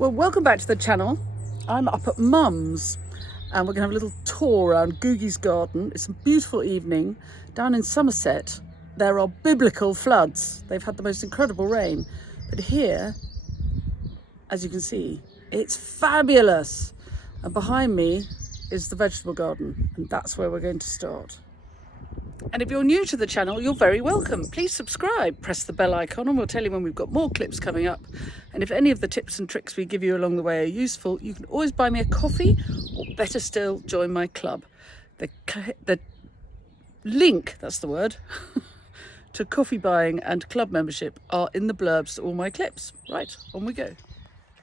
Well, welcome back to the channel. I'm up at Mum's and we're going to have a little tour around Googie's Garden. It's a beautiful evening. Down in Somerset, there are biblical floods. They've had the most incredible rain. But here, as you can see, it's fabulous. And behind me is the vegetable garden, and that's where we're going to start. And if you're new to the channel, you're very welcome. Please subscribe, press the bell icon, and we'll tell you when we've got more clips coming up. And if any of the tips and tricks we give you along the way are useful, you can always buy me a coffee, or better still, join my club. The link, that's the word, to coffee buying and club membership are in the blurbs to all my clips. Right, on we go.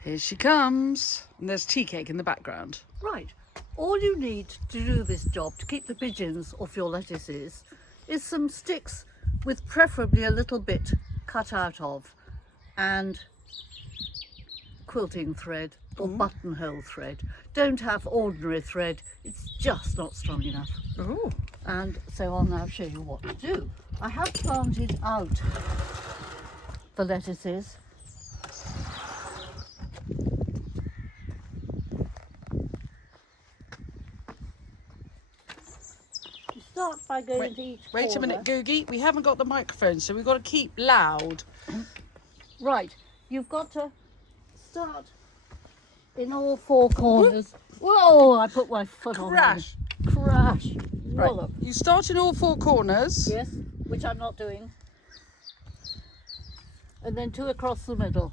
Here she comes. And there's tea cake in the background. Right. All you need to do this job, to keep the pigeons off your lettuces, is some sticks with preferably a little bit cut out of, and quilting thread or buttonhole thread. Don't have ordinary thread, it's just not strong enough. Oh. And so I'll now show you what to do. I have planted out the lettuces. Start by going to each Wait a minute, Googie. We haven't got the microphone, so we've got to keep loud. Right, you've got to start in all four corners. Whoa, I put my foot on Crash. it. Crash. Right. Wallop. You start in all four corners. Yes, which I'm not doing. And then two across the middle.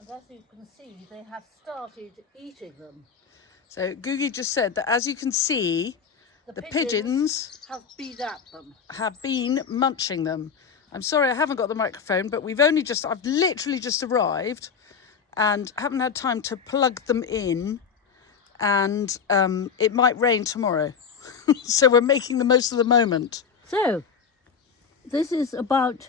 And as you can see, they have started eating them. So Googie just said that, as you can see, the pigeons have been at them. have been munching them. I'm sorry I haven't got the microphone, but I've literally just arrived and haven't had time to plug them in, and it might rain tomorrow. So we're making the most of the moment. So, this is about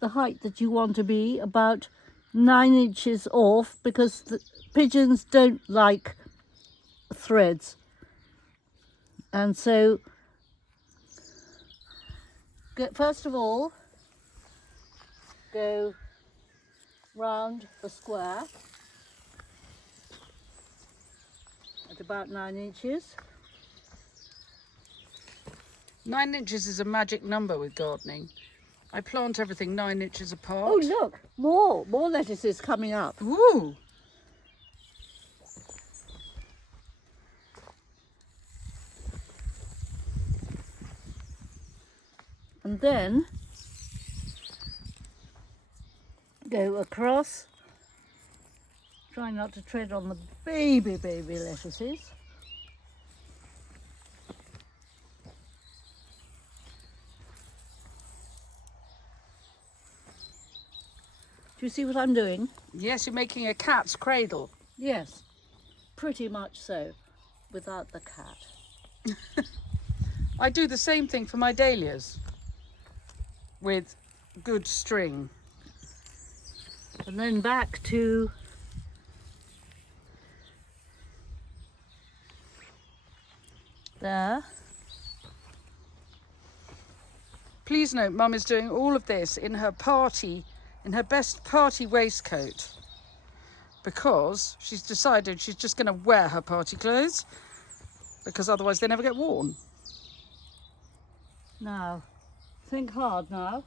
the height that you want to be, about 9 inches off, because the pigeons don't like threads. And so, first of all, go round the square at about 9 inches. 9 inches is a magic number with gardening. I plant everything 9 inches apart. Oh look, more lettuces coming up. Ooh. And then go across. Try not to tread on the baby lettuces. Do you see what I'm doing? Yes, you're making a cat's cradle. Yes, pretty much so, without the cat. I do the same thing for my dahlias with good string. And then back to there. Please note, Mum is doing all of this in her best party waistcoat, because she's decided she's just going to wear her party clothes, because otherwise they never get worn. Now, think hard now.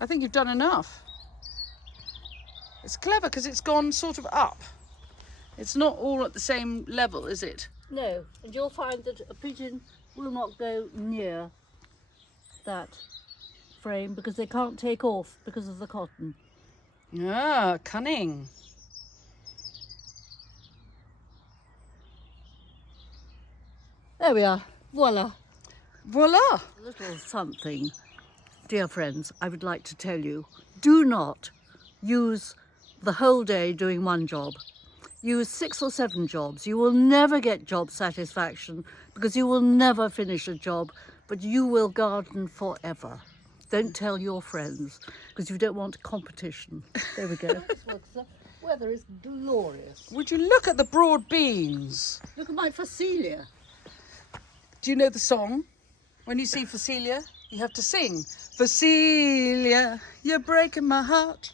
I think you've done enough. It's clever because it's gone sort of up. It's not all at the same level, is it? No, and you'll find that a pigeon will not go near that frame because they can't take off because of the cotton. Ah, cunning. There we are. Voila. Voila. A little something. Dear friends, I would like to tell you, do not use the whole day doing one job. Use 6 or 7 jobs. You will never get job satisfaction because you will never finish a job, but you will garden forever. Don't tell your friends because you don't want competition. There we go. The weather is glorious. Would you look at the broad beans? Look at my Phacelia. Do you know the song? When you see Phacelia? You have to sing. For Celia, you're breaking my heart.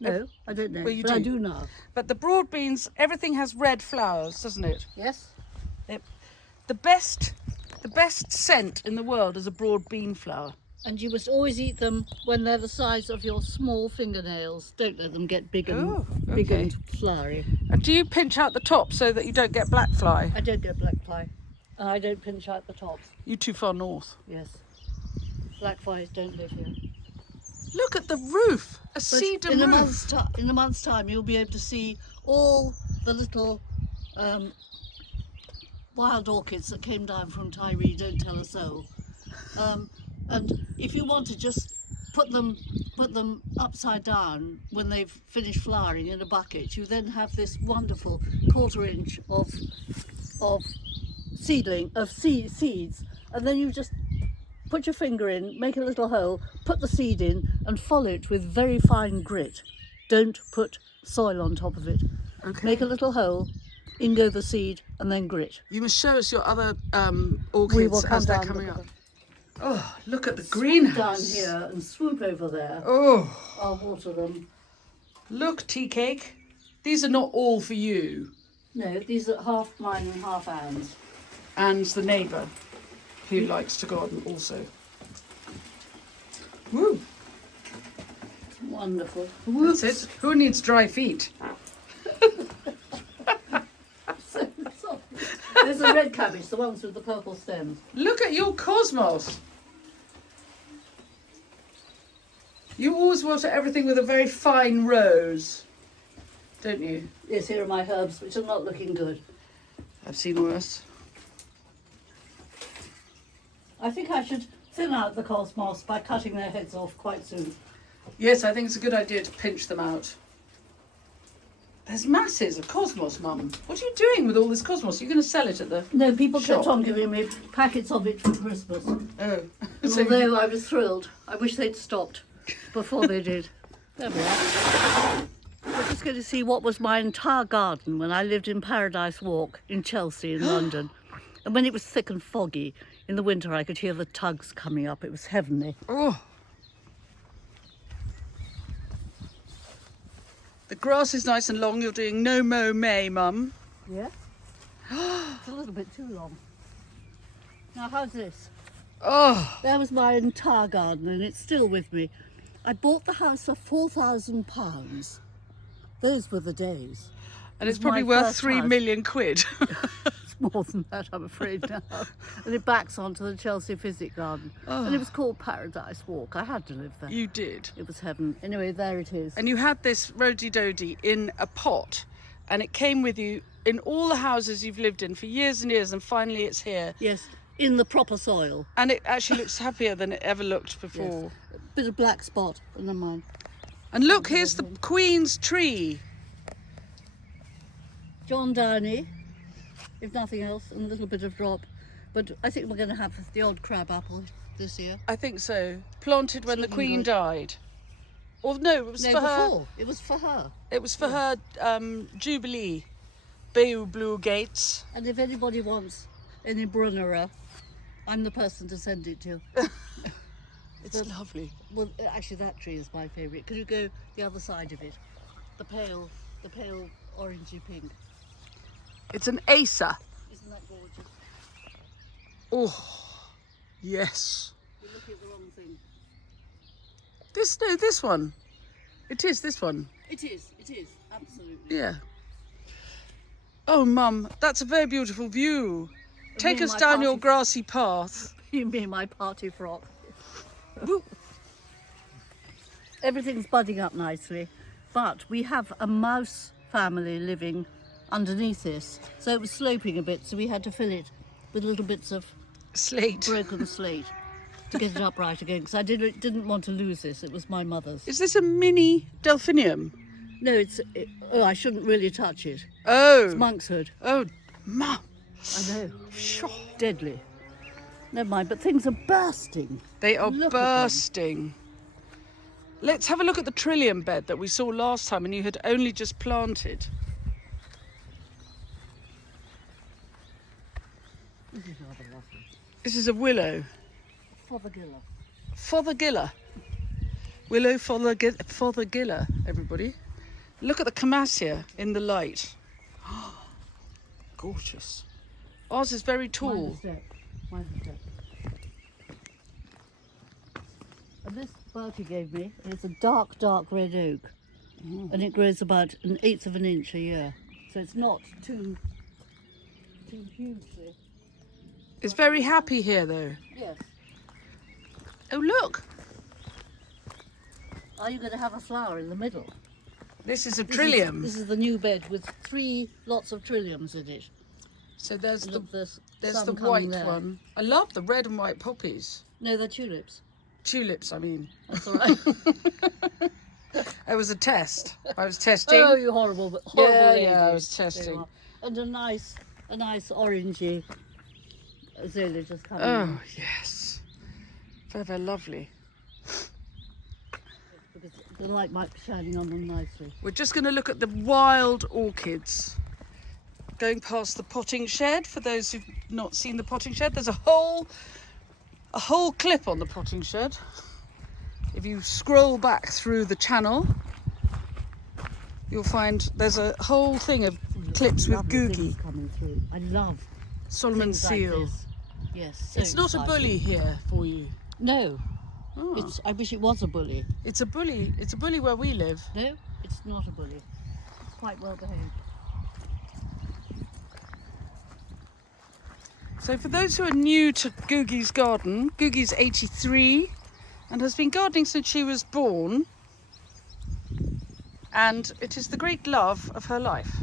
No, I don't know, Well, you but I do. do now. But the broad beans, everything has red flowers, doesn't it? Yes? The best scent in the world is a broad bean flower. And you must always eat them when they're the size of your small fingernails. Don't let them get big and Oh, big okay. and flowery. And do you pinch out the top so that you don't get black fly? I don't get black fly. And I don't pinch out the tops. You're too far north. Yes. Black flies don't live here. Look at the roof, a But cedar in roof. In a month's time, you'll be able to see all the little wild orchids that came down from Tyree. Don't tell a soul. And if you want to just put them upside down when they've finished flowering in a bucket, you then have this wonderful 1/4 inch of seeds, and then you just put your finger in, make a little hole, put the seed in, and follow it with very fine grit. Don't put soil on top of it. Okay. Make a little hole, in go the seed, and then grit. You must show us your other We will orchids come as they're down, coming look up. at them. Oh, look at the Swoop greenhouse. down here and swoop over there. Oh, I'll water them. look, tea cake. These are not all for you. No, these are half mine and half Anne's. And the neighbour, who likes to garden also. Woo, Wonderful. that's it. Who needs dry feet? There's a red cabbage, the ones with the purple stems. Look at your cosmos. You always water everything with a very fine rose, don't you? Yes, here are my herbs, which are not looking good. I've seen worse. I think I should thin out the cosmos by cutting their heads off quite soon. Yes, I think it's a good idea to pinch them out. There's masses of cosmos, Mum. What are you doing with all this cosmos? You're going to sell it at the... No, people kept Shop. on giving me packets of it for Christmas. Oh. And So although I was thrilled, I wish they'd stopped before they did. There we are. We're just going to see what was my entire garden when I lived in Paradise Walk in Chelsea in London. And when it was thick and foggy, in the winter I could hear the tugs coming up. It was heavenly. Oh. The grass is nice and long. You're doing no mow May, Mum. Yeah? It's a little bit too long. Now, how's this? Oh, There was my entire garden, and it's still with me. I bought the house for £4,000. Those were the days. and it's It's probably my worth first 3 house. million quid. It's more than that, I'm afraid now. And it backs onto the Chelsea Physic Garden. And it was called Paradise Walk. I had to live there. You did. It was heaven. Anyway, there it is. And you had this rhodey-dodey in a pot, and it came with you in all the houses you've lived in for years and years, and finally it's here. Yes, in the proper soil. And it actually looks happier than it ever looked before. Yes. A bit of black spot, and then mine. And look, here's the Queen's tree. John Downey, if nothing else, and a little bit of drop. But I think we're going to have the odd crab apple this year. I think so. Planted when the looking Queen good. died. Or no, it was No, for her. before. It was for her. It was for her Jubilee. Bew Blue Gates. And if anybody wants any Brunera, I'm the person to send it to. It's lovely. Well, actually, that tree is my favourite. Could you go the other side of it? The pale orangey pink. It's an Acer. Isn't that gorgeous? Oh, yes. You're looking at the wrong thing. This one. It is this one. It is, absolutely. Yeah. Oh, Mum, that's a very beautiful view. Take me and us my down your party- grassy path. You mean my party frock. Everything's budding up nicely, but we have a mouse family living underneath this, so it was sloping a bit, so we had to fill it with little bits of Slate. broken slate to get it upright again, because I didn't want to lose this. It was my mother's. Is this a mini delphinium? No, I shouldn't really touch it. Oh. Monkshood. Oh, Mum. I know. Sure. Deadly. Never mind, but things are bursting. They are Look at them. bursting. Let's have a look at the Trillium bed that we saw last time and you had only just planted. This is rather lovely. This is a willow. Fothergilla. Fothergilla. Willow Fothergilla, everybody. Look at the camassia in the light. Gorgeous. Ours is very tall. Mind the step. And this Bertie gave me is a dark red oak. And it grows about 1/8 of an inch a year. So it's not too hugely. It's very happy here though. Yes. Oh look, Are you going to have a flower in the middle? this is a Trillium. This is the new bed with lots of Trilliums in it. So there's Look, there's some the coming white there. one. I love the red and white poppies. No, they're tulips. Tulips, I mean. That's all right. It was a test. I was testing. Oh, you horrible lady. Yeah, I was There you testing. are. And a nice orangey azalea just coming Oh in. yes, very, very lovely. Because the light might be shining on them nicely. We're just going to look at the wild orchids. Going past the potting shed. For those who've not seen the potting shed, there's a whole clip on the potting shed. If you scroll back through the channel, you'll find there's a whole thing of clips with Lovely Googie. things coming through. I love Solomon things like seal. this. Yes. So It's not a exciting. bully here for you. No. Oh. I wish it was a bully. It's a bully. It's a bully where we live. No, it's not a bully. It's quite well behaved. So for those who are new to Googie's Garden, Googie's 83 and has been gardening since she was born. And it is the great love of her life,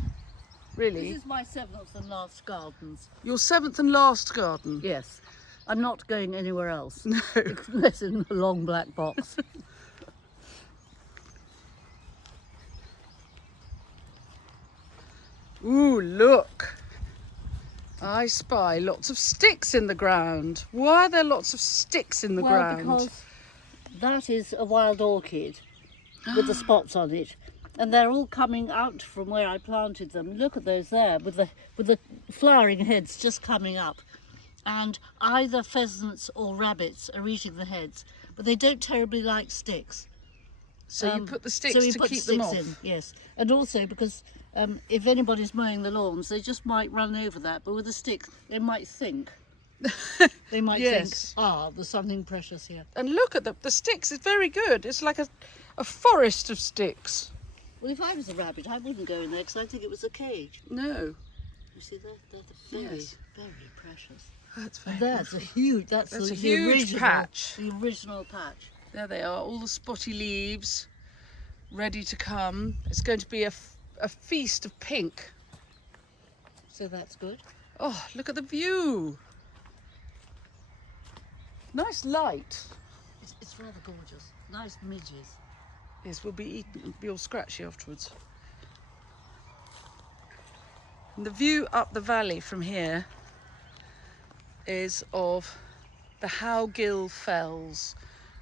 really. This is my 7th and last gardens. Your 7th and last garden. Yes. I'm not going anywhere else. No. Unless in a long black box. Ooh, look. I spy lots of sticks in the ground. Why are there lots of sticks in the ground? Because that is a wild orchid with the spots on it. And they're all coming out from where I planted them. Look at those there with the flowering heads just coming up. And either pheasants or rabbits are eating the heads, but they don't terribly like sticks. So you put the sticks so we to put keep them sticks off. in, yes. And also because if anybody's mowing the lawns, they just might run over that. But with a stick, they might think. They might Yes. think, there's something precious here. And look at the sticks. It's very good. It's like a forest of sticks. Well, if I was a rabbit, I wouldn't go in there because I think it was a cage. No, You see, they're very, Yes. very precious. that's very That's beautiful. a huge. That's That's the a huge original patch. The original patch. There they are, all the spotty leaves ready to come. It's going to be a feast of pink. So that's good. Oh, look at the view. Nice light. It's rather gorgeous. Nice midges. Yes, we'll be all scratchy afterwards. And the view up the valley from here is of the Howgill Fells.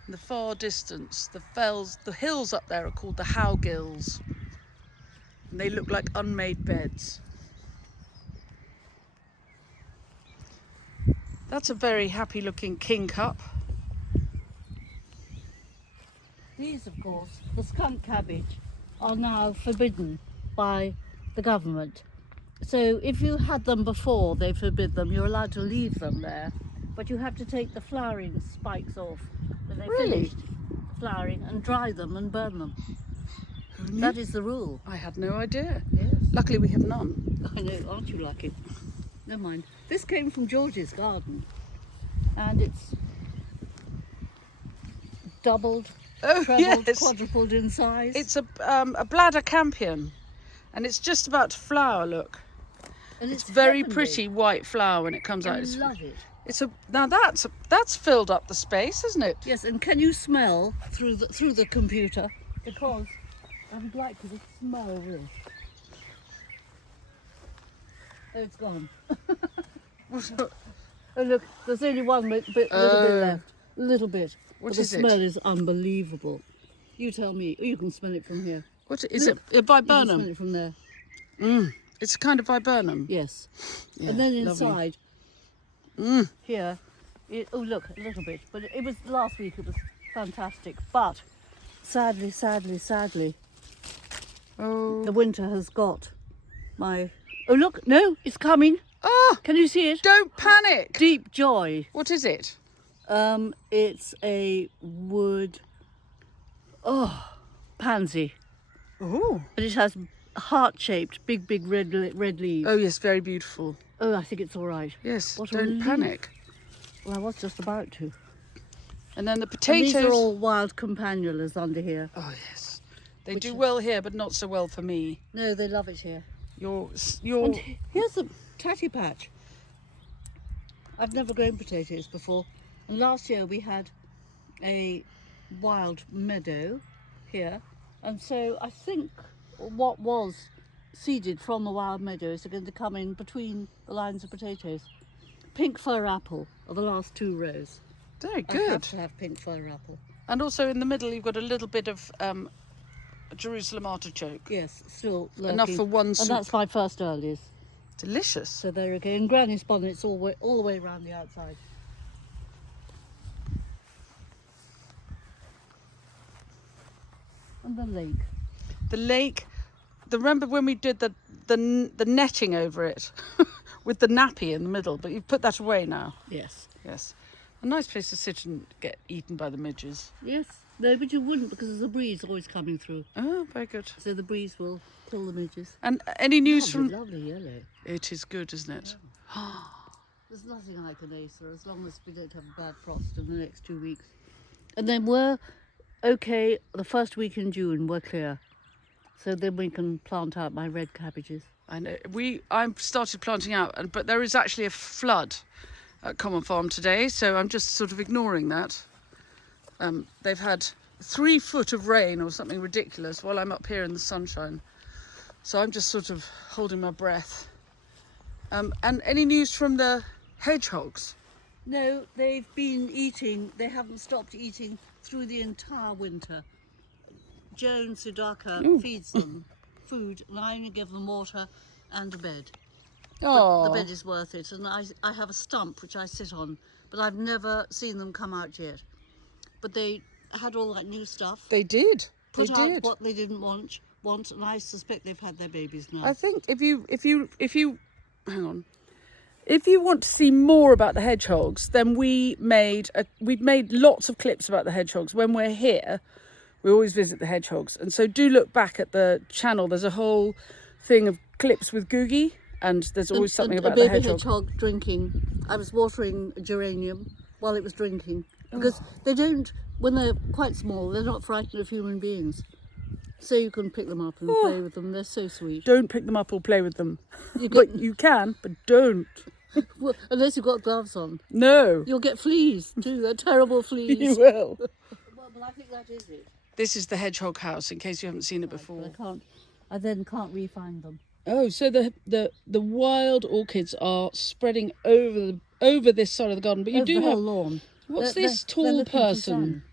In the far distance, the hills up there are called the Howgills. And they look like unmade beds. That's a very happy looking king cup. These, of course, the skunk cabbage, are now forbidden by the government. So if you had them before they forbid them, you're allowed to leave them there. But you have to take the flowering spikes off when they're Really? finished flowering and dry them and burn them. That is the rule. I had no idea. Yes. Luckily we have none. I know, aren't you lucky? Never mind. This came from Georgie's Garden, and it's doubled, Oh trebled, yes, quadrupled in size. it's a Bladder Campion, and it's just about to flower. Look, and it's very heavenly. pretty white flower when it comes out. I love it. Now that's filled up the space, isn't it? Yes, and can you smell through the computer? Because I would like you to smell this. Oh, it's gone. Oh look, there's only one little bit left. Little bit. What But is the it? smell is unbelievable. You tell me. Oh, you can smell it from here. What is Look, it? A You can smell Viburnum. it from there. It's a kind of Viburnum. Yes. Yeah, And then lovely. inside, here, Oh, look, a little bit. But it was last week. It was fantastic. But sadly, Oh. the winter has got my... Oh, look, no, it's coming. Ah! Can you see it? Don't panic. Deep joy. What is it? It's a wood... Oh, pansy. Oh. But it has heart-shaped, big red leaves. Oh yes, very beautiful. Oh, I think it's all right. Yes, What a don't relief. panic. Well, I was just about to. And then the And potatoes. these are all wild campanulas under here. Oh yes, they do well here, but not so well for me. No, they love it here. Your And here's a tatty patch. I've never grown potatoes before. And last year we had a wild meadow here. And so I think what was seeded from the wild meadows are going to come in between the lines of potatoes. Pink fir apple are the last 2 rows. very I good. have to have pink fir apple. And also in the middle, you've got a little bit of Jerusalem artichoke. Yes, still lurking. Enough for one soup. And that's my first earlies. Delicious. So there you go. And Granny's bonnet's all the way around the outside. And the lake. The lake. Remember when we did the netting over it with the nappy in the middle? But you've put that away now. Yes. Yes. A nice place to sit and get eaten by the midges. Yes. No, but you wouldn't because there's a breeze always coming through. Oh, very good. So the breeze will kill the midges. And any news from? Lovely yellow. It is good, isn't it? There's nothing like an Acer as long as we don't have a bad frost in the next 2 weeks. And then we're okay. The first week in June we're clear. So then we can plant out my red cabbages. I know. I've started planting out, but there is actually a flood at Common Farm today, so I'm just sort of ignoring that. They've had 3 foot of rain or something ridiculous while I'm up here in the sunshine. So I'm just sort of holding my breath. And any news from the hedgehogs? No, they've been eating. They haven't stopped eating through the entire winter. Joan Sudaka feeds them food, and I only give them water and a bed. Oh, The bed is worth it, and I have a stump which I sit on, but I've never seen them come out yet. But they had all that new stuff. they did. Put They out did. what they didn't want, and I suspect they've had their babies now. I think if you hang on, if you want to see more about the hedgehogs, then we've made lots of clips about the hedgehogs. When we're here, we always visit the hedgehogs, and so do look back at the channel. There's a whole thing of clips with Googie, and there's always something about a the baby hedgehog. drinking. I was watering a geranium while it was drinking because they don't. When they're quite small, they're not frightened of human beings. So you can pick them up and play with them. They're so sweet. Don't pick them up or play with them. You But you can, but don't. Well, unless you've got gloves on. No, You'll get fleas too. They're terrible fleas. you will. Well, I think that is it. This is the hedgehog house, in case you haven't seen it before. I then can't re-find them. Oh, so the wild orchids are spreading over this side of the garden, but you Over do the whole have. lawn. What's They're- this they're tall looking for person sun.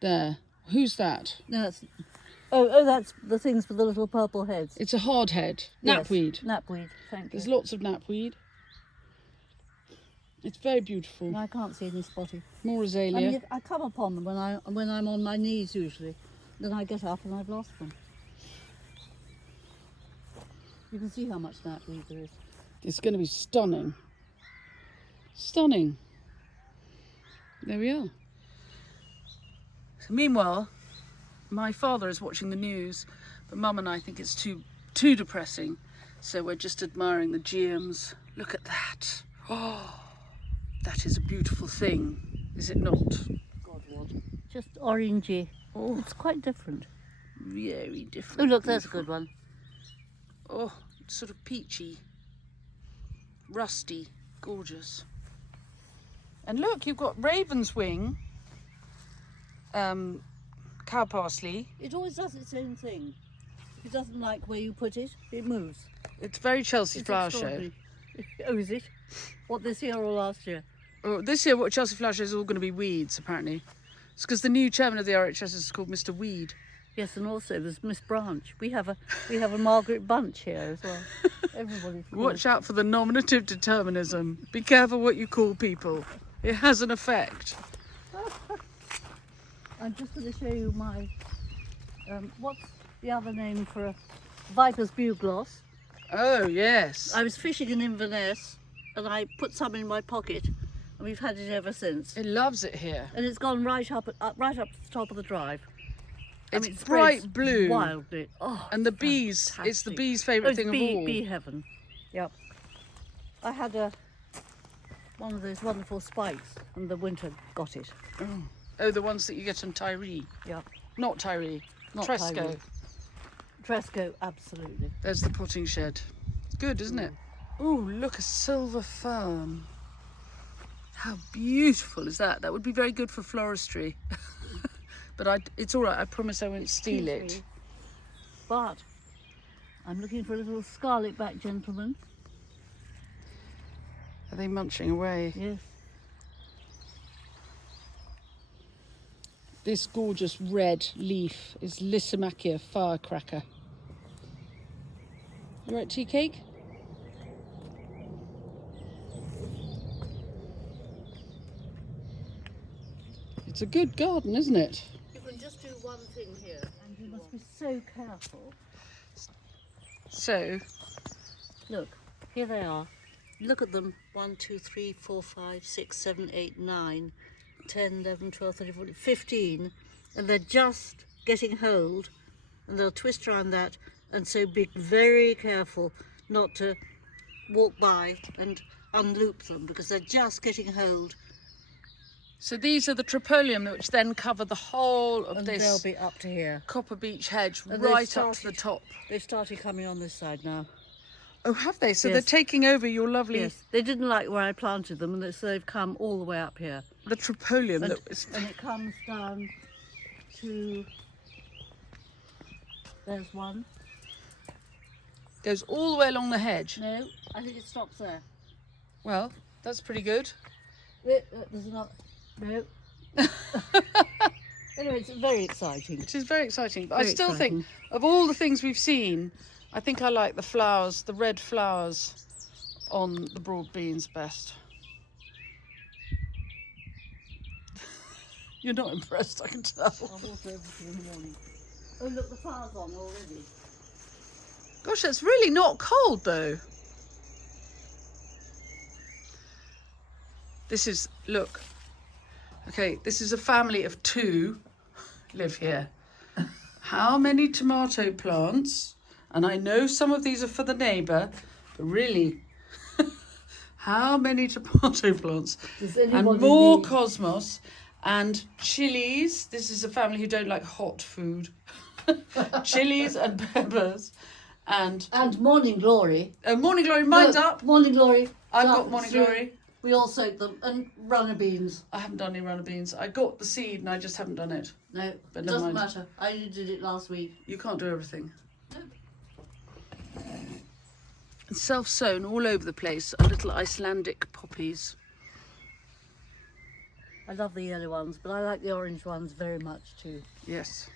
there? Who's that? No, that's. Oh, that's the things with the little purple heads. It's a hardhead. Yes, Knapweed. Knapweed. Thank There's you. lots of knapweed. It's very beautiful. I can't see any spotty. More I azalea. mean, I come upon them when I'm on my knees usually. Then I get up and I've lost them. You can see how much knapweed there is. It's going to be stunning. Stunning. There we are. So meanwhile, my father is watching the news, but Mum and I think it's too depressing. So we're just admiring the geums. Look at that. Oh, that is a beautiful thing, is it not? God, what? Just orangey. Oh, It's quite different. very different. Oh, look, there's a Beautiful. good one. Oh, sort of peachy, rusty, gorgeous. And look, you've got raven's wing, cow parsley. It always does its own thing. If it doesn't like where you put it, it moves. It's very Chelsea It's Flower Show. extraordinary. Oh, is it? What, this year or last year? Oh, this year, what Chelsea Flower Show is all going to be weeds, apparently. It's because the new chairman of the RHS is called Mr. Weed. Yes, and also there's Miss Branch. We have a Margaret Bunch here as well. Everybody's called. Watch out for the nominative determinism. Be careful what you call people. It has an effect. I'm just going to show you my, what's the other name for a Viper's bugloss? Oh, yes. I was fishing in Inverness and I put some in my pocket and we've had it ever since. It loves it here. And it's gone right up to the top of the drive. It's bright blue. Wildly. Oh, and the bees, it's the bees' favourite thing of all. Bee heaven. Yep. I had one of those wonderful spikes and the winter got it. Oh, the ones that you get on Tyree. Yep. Not Tyree. Not Tresco. Tyree. Tresco, absolutely. There's the potting shed. Good, isn't it? Oh, look, a silver fern. How beautiful is that? That would be very good for floristry. But it's all right. I promise I won't steal it. But I'm looking for a little scarlet-backed gentleman. Are they munching away? Yes. This gorgeous red leaf is Lysimachia firecracker. You right, tea cake? It's a good garden, isn't it? You can just do one thing here, and you must be so careful. So, look, here they are. Look at them. 1, 2, 3, 4, 5, 6, 7, 8, 9, 10, 11, 12, 13, 14, 15. And they're just getting hold. And they'll twist around that. And so be very careful not to walk by and unloop them because they're just getting hold. So these are the Tripolium, which then cover the whole of And this they'll be up to here. copper beech hedge, And right up to the top. They've started coming on this side now. Oh, have they? So Yes. they're taking over your lovely... Yes, they didn't like where I planted them, and so they've come all the way up here. The Tripolium. And, that was... and it comes down to... There's one. Goes all the way along the hedge. No, I think it stops there. Well, that's pretty good. There's another... No. Anyway, it's very exciting. It is very exciting. But Very I still exciting. think, of all the things we've seen, I think I like the flowers, the red flowers on the broad beans best. You're not impressed, I can tell. I'll water everything in the morning. Oh, look, the fire's on already. Gosh, it's really not cold though. This is, look. Okay, this is a family of 2 live here. How many tomato plants? And I know some of these are for the neighbour, but really, how many tomato plants? And more cosmos and chilies. This is a family who don't like hot food. Chilies and peppers and Morning Glory. Morning Glory. Mine's up. Morning Glory. I've got Morning Glory. We all soak them. And runner beans. I haven't done any runner beans. I got the seed and I just haven't done it. No, But it never doesn't mind. matter. I only did it last week. You can't do everything. No. And self-sown all over the place are little Icelandic poppies. I love the yellow ones, but I like the orange ones very much too. Yes.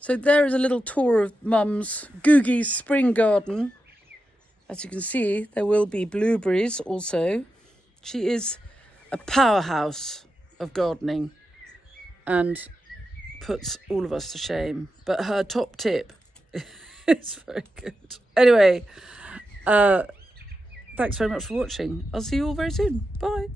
So there is a little tour of Mum's Googie's spring garden. As you can see, there will be blueberries also. She is a powerhouse of gardening and puts all of us to shame. But her top tip is very good. Anyway, thanks very much for watching. I'll see you all very soon. Bye.